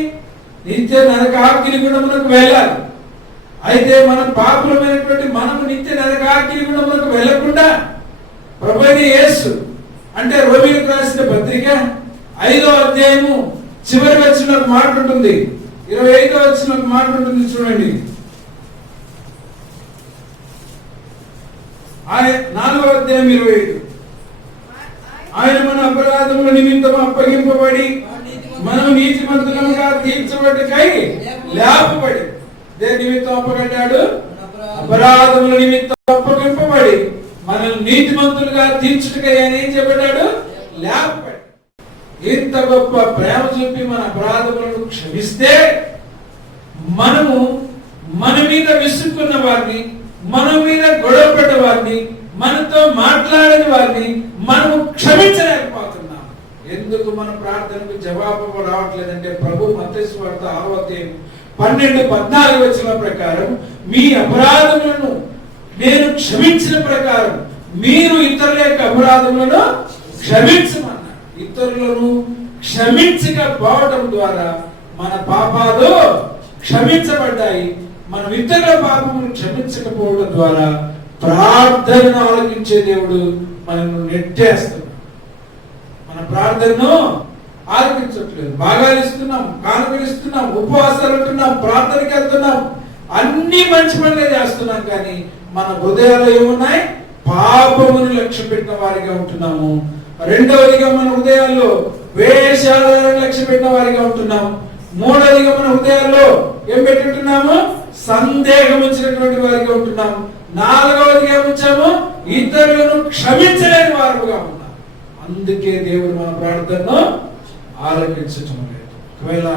నిత్య నరకాగ్నిగుండమునకు వెళ్ళాలి. అయితే మన పాపులమైనటువంటి మనము నిత్య నరకాగ్నిగుండమునకు వెళ్ళకుండా ప్రభువైన యేసు, అంటే రోమీయులకు రాసిన పత్రిక 5వ అధ్యాయము చివరి వచనంలో మాట ఉంటుంది, 25వ వచనంలో మాట ఉంటుంది చూడండి. ఆయన 4వ అధ్యాయం 25. ఆయన మన అపరాధముల నిమిత్తం అప్పగింపబడి మనం నీతిమంతులుగా తీర్చబడికై లేపబడి. దేని నిమిత్తం అప్పగడ్డాడు? అపరాధముల నిమిత్తం అప్పగింపబడి మనం నీతిమంతులుగా తీర్చుటకై ఆయన ఏం చెప్పాడు? లేపబడి. ఇంత గొప్ప ప్రేమ చూపి మన అపరాధములను క్షమిస్తే మనము మన మీద విసుక్కున్న వారిని, మన మీద గొడవపడ్డ వారిని, మనతో మాట్లాడని వారిని మనము క్షమించలేకపోతున్నాం. ఎందుకు మన ప్రార్థనకు జవాబు రావట్లేదంటే ప్రభు మత్తయి సువార్త 6వ అధ్యాయం 12-14 వచనం ప్రకారం మీ అపరాధములను నేను క్షమించిన ప్రకారం మీరు ఇతరుల యొక్క అపరాధములను క్షమించమన్నారు. ఇతరులను క్షమించకపోవడం ద్వారా మన పాపాలు క్షమించబడ్డాయి. మనం ఇతరుల పాపమును క్షమించకపోవడం ద్వారా ప్రార్థనను ఆలకించే దేవుడు మనల్ని నెట్టేస్తున్నాడు. మన ప్రార్థనను ఆలకించట్లేదు. భాగాలు ఇస్తున్నాం, కానుకలు ఇస్తున్నాం, ఉపవాసాలు ఉంటున్నాం, ప్రార్థనకి వెళ్తున్నాం, అన్ని మంచి పనులే చేస్తున్నాం. కానీ మన హృదయాలు ఏమున్నాయి? పాపమును లక్ష్య పెట్టిన వారిగా ఉంటున్నాము. రెండవదిగా మన హృదయాల్లో వేషాలను లక్ష్య పెట్టిన వారిగా ఉంటున్నాం. మూడవదిగా మన హృదయాల్లో ఏం పెట్టుకుంటున్నాము? సందేహం ఉంచినటువంటి వారిగా ఉంటున్నాం. నాలుగవదిగా ఉంచాము ఇతరులను క్షమించలేని వారుగా ఉన్నాం. అందుకే దేవుడు మన ప్రార్థనను ఆలకించటం లేదు. ఒకవేళ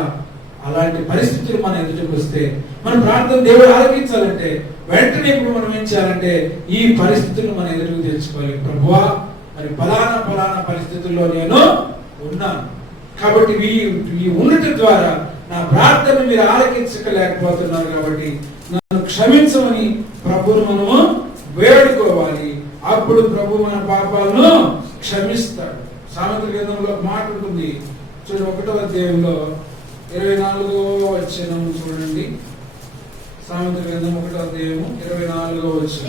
అలాంటి పరిస్థితులు మన ఎదుటికి వస్తే మన ప్రార్థన దేవుడు ఆలకించాలంటే వెంటనే ఇప్పుడు మనం ఏం చేయాలంటే ఈ పరిస్థితులను మన ఎదురుకు తెచ్చుకోవాలి. ప్రభువా, మరి ఫలానా పరిస్థితుల్లో నేను ఉన్నాను కాబట్టి ఈ ఉండటం ద్వారా నా ప్రార్థన మీరు ఆలకించలేకపోతున్నారు కాబట్టి నన్ను క్షమించమని ప్రభువును మనము వేడుకోవాలి. అప్పుడు ప్రభు మన పాపాలను క్షమిస్తాడు. సామెతల గ్రంథంలో ఒక మాట ఉంటుంది చూడండి, 1వ అధ్యాయంలో 24వ వచనం చూడండి. సామెతల గ్రంథం 1వ అధ్యాయము 24వ వచనం.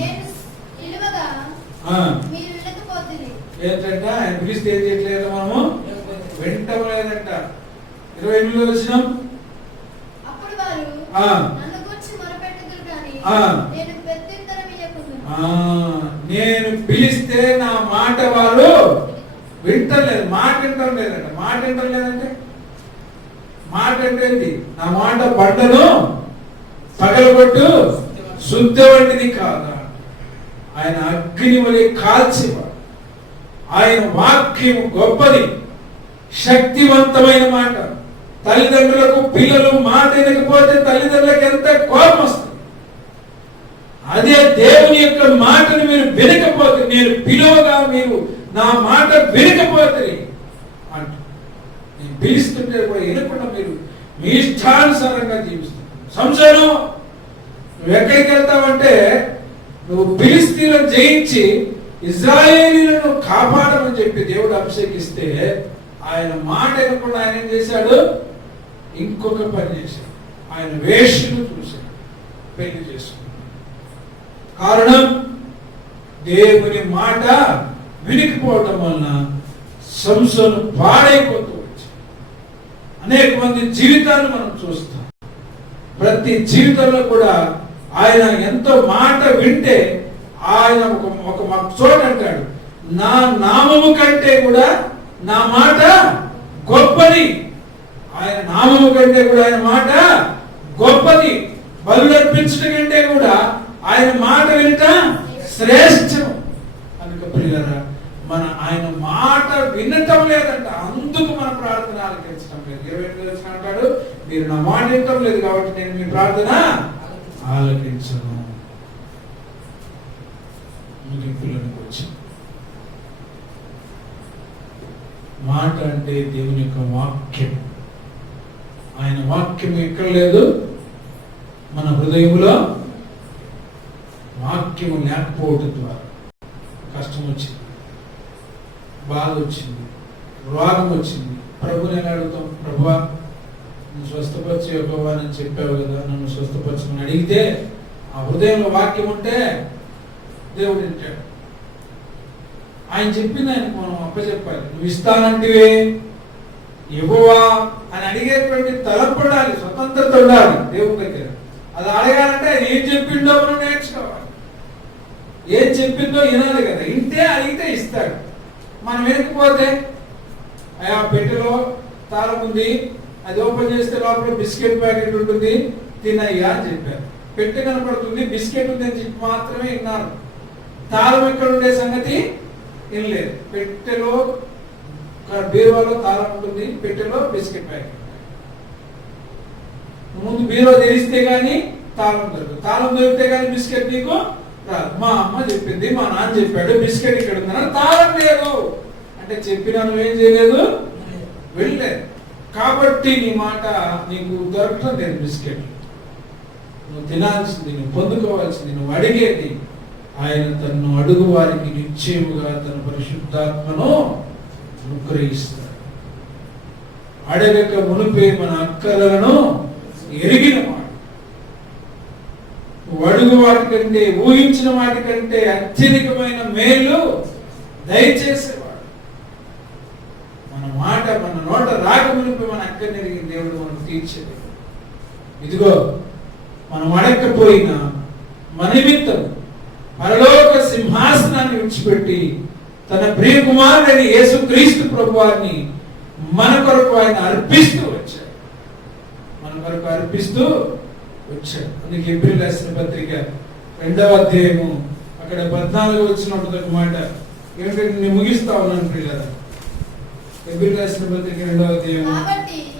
ఏంటంట? ఆయన పిలిస్తే ఏం చేయట్లేదు, మనము వింటం లేదంట. 28వ వచనం. నేను పిలిస్తే నా మాట వారు వింటలేదు. మాట వింటం లేదంట. మాట వింటం లేదంటే మాట అంటే నా మాట బండను పగలగొట్టు శుద్ధ వంటిది కాదా? ఆయన అగ్ని వలె కాల్చేవాడు. ఆయన వాక్యం గొప్పది, శక్తివంతమైన మాట. తల్లిదండ్రులకు పిల్లలు మాట వినకపోతే తల్లిదండ్రులకు ఎంత కోపం వస్తుంది. అదే దేవుని యొక్క మాటను మీరు వినకపోతే, నేను పిలువగా మీరు నా మాట వినకపోతే అంట, నేను పిలుస్తుంటే కూడా వినకుండా మీరు మీ ఇష్టానుసారంగా జీవిస్తున్నారు. సంశయం, నువ్వు ఎక్కడికి వెళ్తావంటే నువ్వు ఫిలిష్తీయులను జయించి ఇజ్రాయేలీలను కాపాడమని చెప్పి దేవుడు అభిషేకిస్తే ఆయన మాట వినకుండా ఆయన ఏం చేశాడు? ఇంకొక పని చేశాడు. ఆయన వేషను చూశాడు, పెళ్లి చేసుకున్నాడు. కారణం దేవుని మాట వినికిపోవటం వలన సంసోను పాడైపోతూ వచ్చాడు. అనేక మంది జీవితాన్ని మనం చూస్తాం. ప్రతి జీవితంలో కూడా ఆయన ఎంతో మాట వింటే ఆయన ఒక చోట అంటాడు, నా నామము కంటే కూడా నా మాట గొప్పది. ఆయన నామము కంటే కూడా ఆయన మాట గొప్పది. బలులు అర్పించడం కంటే కూడా ఆయన మాట వినట శ్రేష్టం. కనుక ప్రియులారా, ఆయన మాట వినటం లేదంట, అందుకు మన ప్రార్థన ఆలకించడం లేదు. 28 అంటాడు, మీరు నా మాట వినటం లేదు కాబట్టి నేను మీ ప్రార్థన ఆలకించను. ముగింపులోకి వచ్చి మాట అంటే దేవుని యొక్క వాక్యం. ఆయన వాక్యం ఎక్కడ లేదు? మన హృదయంలో. వాక్యము లేకపోవడం ద్వారా కష్టం వచ్చింది, బాధ వచ్చింది, రోగం వచ్చింది. ప్రభుని ఎలా అడుగుతాం? ప్రభువా, నువ్వు స్వస్థపరిచే యెహోవా అని చెప్పావు కదా, నన్ను స్వస్థపరచమని అడిగితే ఆ హృదయంలో వాక్యం ఉంటే దేవుడు వింటాడు. ఆయన చెప్పింది ఆయనకు మనం అప్పచెప్పాలి. నువ్వు ఇస్తానంటివే యెహోవా అని అడిగేటువంటి తలంపు ఉండాలి, స్వతంత్రత ఉండాలి దేవుని దగ్గర. అది అడగాలంటే ఆయన ఏం చెప్పిండో మనం నేర్చుకోవాలి. ఏం చెప్పిందో వినాలి కదా, ఇంటే అడిగితే ఇస్తాడు. మనం వినకపోతే ఆ పెట్టెలో తాళం ఉంది, అది ఓపెన్ చేస్తే లోపల బిస్కెట్ ప్యాకెట్ ఉంటుంది, తినయ్యా అని చెప్పారు. పెట్టె కనపడుతుంది, బిస్కెట్ ఉంది అని చెప్పి మాత్రమే విన్నారు. తాళం ఎక్కడ ఉండే సంగతి వినలేదు. పెట్టెలో బీరువాలో తాళం ఉంటుంది, పెట్టెలో బిస్కెట్ ప్యాకెట్. ముందు బీరువా తెరిస్తే గానీ తాళం దొరకదు, తాళం దొరికితే గానీ బిస్కెట్ నీకు రాదు. మా అమ్మ చెప్పింది, మా నాన్న చెప్పాడు, బిస్కెట్ ఇక్కడ ఉందన్న తాళం లేదు అంటే చెప్పినా నువ్వేం చేయలేదు, వెళ్ళలేదు. కాబట్టి నీ మాట నీకు దొరకటం లేదు బిస్కెట్. నువ్వు తినాల్సింది, నువ్వు పొందుకోవాల్సింది, నువ్వు అడిగేది ఆయన తను అడుగు వారికి నిశ్చయముగా తన పరిశుద్ధాత్మను అనుగ్రహిస్తాడు. అడగక మునిపే మన అక్కలను ఎరిగిన వాడు, అడుగు వాటి కంటే ఊహించిన వాటి కంటే అత్యధికమైన మేలు దయచేసేవాడు. మన మాట మన నోట రాక మునిపే మన అక్కని ఎరిగిన దేవుడు మనకు తీర్చేది. ఇదిగో మనం అడగకపోయినా మన నిమిత్తం పరలోక సింహాసనాన్ని విడిచిపెట్టి తన ప్రియ కుమారుడైన యేసుక్రీస్తు ప్రభువారిని మన కొరకు ఆయన అర్పిస్తూ వచ్చాడు. మన కొరకు అర్పిస్తూ వచ్చాడు. అందుకే ఏప్రిల్ రాసిన పత్రిక 2వ అధ్యాయము అక్కడ 14 వచ్చినప్పుడు ఒక మాట ఏంటంటే, నేను ముగిస్తా ఉన్నాను పిల్లలు. ఏప్రిల్ రాసిన పత్రిక 2వ అధ్యాయము,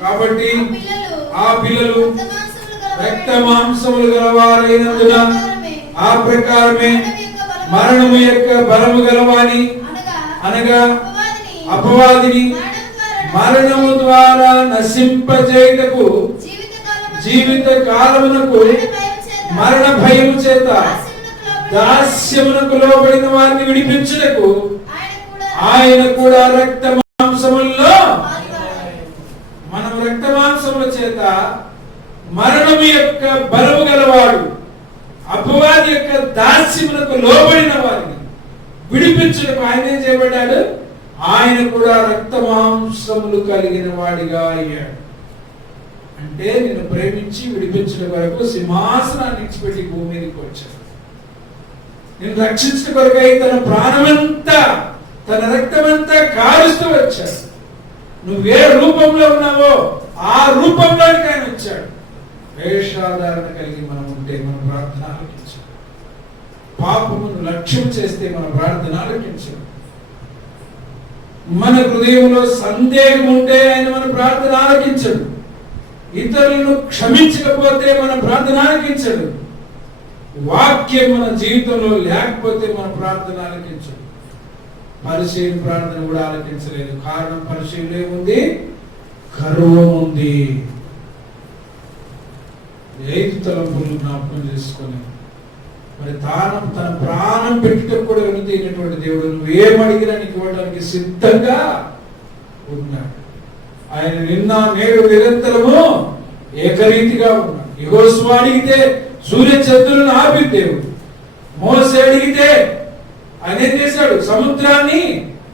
కాబట్టి ఆ పిల్లలు రక్త మాంసములు గలవారైనందున ఆ ప్రకారమే మరణము యొక్క బలము గలవాని అనగా అపవాదిని మరణము ద్వారా నశింపజేయుటకు జీవిత కాలమునకు మరణ భయము చేత దాస్యమునకు లోబడిన వారిని విడిపించుటకు ఆయన కూడా రక్త మాంసముల్లో, మనం రక్త మాంసముల చేత మరణము యొక్క బలము గలవాడు అపవాది యొక్క దాస్యమునకు లోబడిన వారిని విడిపించుటకు ఆయన ఏం చేయబడ్డాడు, ఆయన కూడా రక్త మాంసములు కలిగిన వాడిగా అయ్యాడు. అంటే నిన్ను ప్రేమించి విడిపించడం వరకు సింహాసనాన్ని విడిచిపెట్టి భూమి మీదకి వచ్చాడు. నిన్ను రక్షించడం కొరకై తన ప్రాణమంతా తన రక్తమంతా కారుస్తూ వచ్చాడు. నువ్వు ఏ రూపంలో ఉన్నావో ఆ రూపంలోనికి ఆయన వచ్చాడు. వేషాధారణ కలిగి మనం ఉంటే మన ప్రార్థన ఆలకించాడు. పాపమును లక్ష్యం చేస్తే మన ప్రార్థన ఆలకించాడు. మన హృదయంలో సందేహం ఉంటే ఆయన మన ప్రార్థన ఆలకించడు. ఇతరులను క్షమించకపోతే మన ప్రార్థన ఆలకించడు. వాక్యం మన జీవితంలో లేకపోతే మన ప్రార్థన ఆలకించడు. పరిశీలన ప్రార్థన కూడా ఆలకించలేదు. కారణం పరిశీలన ఏముంది, గర్వం ఉంది. 5 తలంపులు జ్ఞాపకం చేసుకొని మరి తన ప్రాణం పెట్టుటకు కూడా వెనుతీనటువంటి దేవుడు నువ్వేమడిగినా నీకు ఇవ్వడానికి సిద్ధంగా ఉన్నాడు. ఆయన నిన్న నేడు నిరంతరము ఏకరీతిగా ఉన్నాడు. యెహోషువ అడిగితే సూర్య చంద్రులను ఆపి దేవుడు, మోసే అడిగితే ఆయన ఏం చేశాడు, సముద్రాన్ని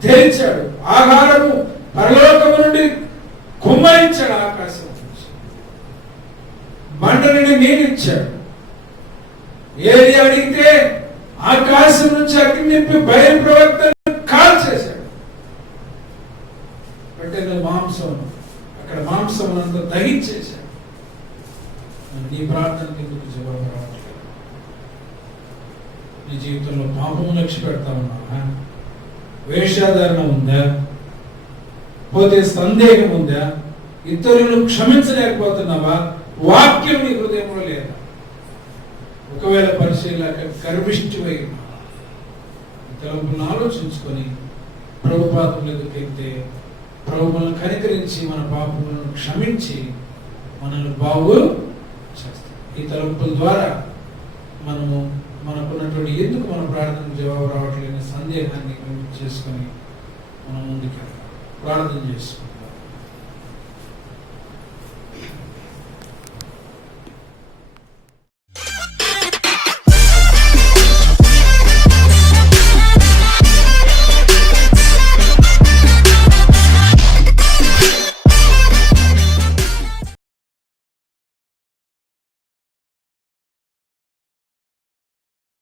తెరిచాడు. ఆహారము పరలోకము నుండి కుమ్మరించాడు, ఆకాశం బండ నుండి నీరు ఇచ్చాడు. ఏది అడిగితే ఆకాశం నుంచి అగ్ని నింపి బయలు ప్రవక్తను కాల్చేశాడు. అంటే మాంసం అక్కడ మాంసం అంతా దహించేశాడు. నీ ప్రార్థనకి ఎందుకు జవాబు రావట్లేదు? నీ జీవితంలో పాపము లక్ష్య పెడతా ఉన్నావా? వేషాధారణ ఉందా? పోతే సందేహం ఉందా? ఇతరులను క్షమించలేకపోతున్నావా? వాక్యం నీ హృదయంలో లేదా? ఒకవేళ పరిశీలన గర్విష్ఠువై తలంపులను ఆలోచించుకొని ప్రభు పాదం ఎదుర్కెళ్తే ప్రభు మనల్ని కనికరించి మన పాపములను క్షమించి మనల్ని బాగు చేస్తాం. ఈ తలంపుల ద్వారా మనము మనకున్నటువంటి ఎందుకు మన ప్రార్థనకు జవాబు రావట్లేని సందేహాన్ని చేసుకొని మనం ముందుకెళ్తాం. ప్రార్థన చేసుకుంటాం.